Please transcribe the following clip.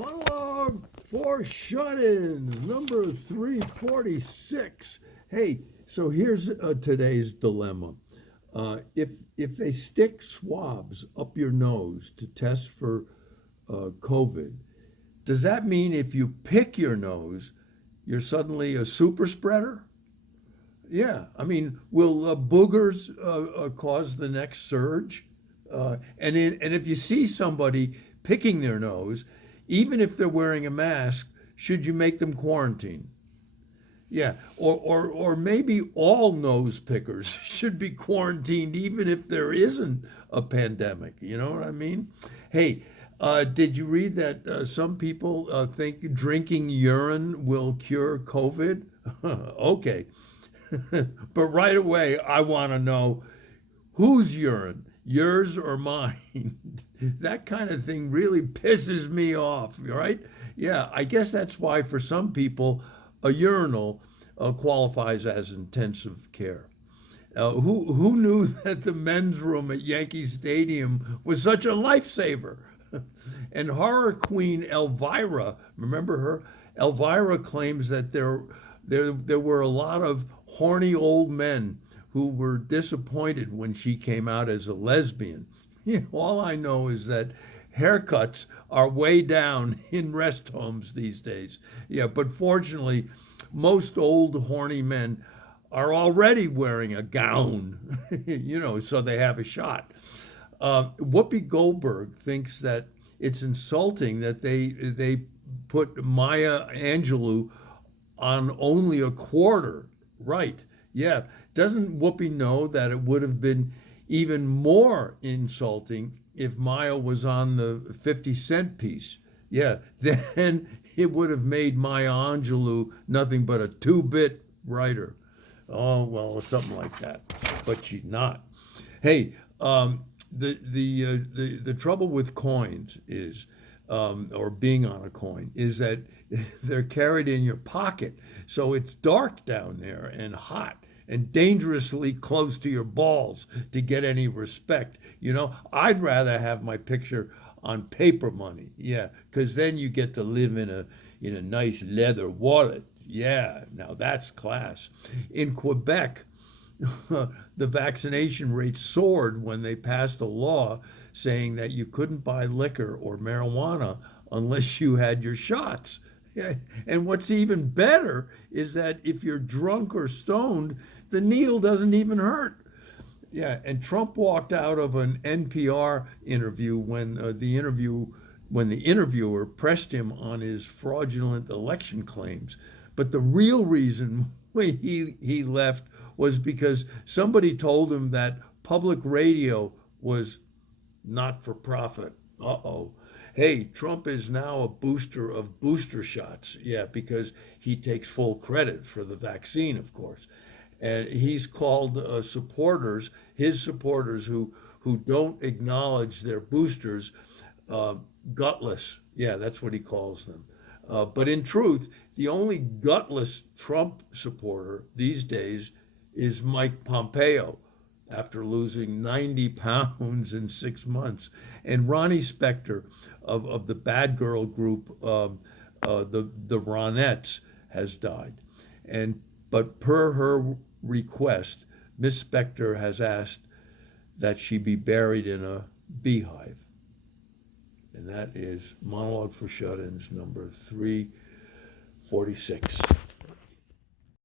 Monologue for Shut-Ins, number 346. Hey, so here's today's dilemma. If they stick swabs up your nose to test for COVID, does that mean if you pick your nose, you're suddenly a super spreader? Yeah, I mean, will boogers cause the next surge? And if you see somebody picking their nose, even if they're wearing a mask, should you make them quarantine? Yeah, or maybe all nose pickers should be quarantined, even if there isn't a pandemic. You know what I mean? Hey, did you read that some people think drinking urine will cure COVID? Okay. But right away, I want to know whose urine, yours or mine? That kind of thing really pisses me off, right? Yeah, I guess that's why for some people, a urinal qualifies as intensive care. Who knew that the men's room at Yankee Stadium was such a lifesaver? And horror queen Elvira, remember her? Elvira claims that there were a lot of horny old men who were disappointed when she came out as a lesbian. All I know is that haircuts are way down in rest homes these days. Yeah, but fortunately, most old horny men are already wearing a gown, so they have a shot. Whoopi Goldberg thinks that it's insulting that they put Maya Angelou on only a quarter. Right. Yeah. Doesn't Whoopi know that it would have been even more insulting if Maya was on the 50-cent piece? Yeah. Then it would have made Maya Angelou nothing but a two-bit writer. Oh, well, something like that. But she's not. Hey, the trouble with coins is, or being on a coin, is that they're carried in your pocket. So it's dark down there and hot and dangerously close to your balls to get any respect. I'd rather have my picture on paper money. Yeah, because then you get to live in a nice leather wallet. Yeah, now that's class. In Quebec, the vaccination rate soared when they passed a law saying that you couldn't buy liquor or marijuana unless you had your shots. Yeah. And what's even better is that if you're drunk or stoned, the needle doesn't even hurt. Yeah, and Trump walked out of an NPR interview when the interviewer pressed him on his fraudulent election claims. But the real reason he left was because somebody told him that public radio was not for profit. Uh-oh. Hey, Trump is now a booster of booster shots. Yeah, because he takes full credit for the vaccine, of course. And he's called his supporters who don't acknowledge their boosters, gutless. Yeah, that's what he calls them. But in truth, the only gutless Trump supporter these days is Mike Pompeo, after losing 90 pounds in 6 months. And Ronnie Spector of the Bad Girl group, the Ronettes, has died. But per her request, Miss Spector has asked that she be buried in a beehive. And that is Monologue for Shut-Ins, number 346.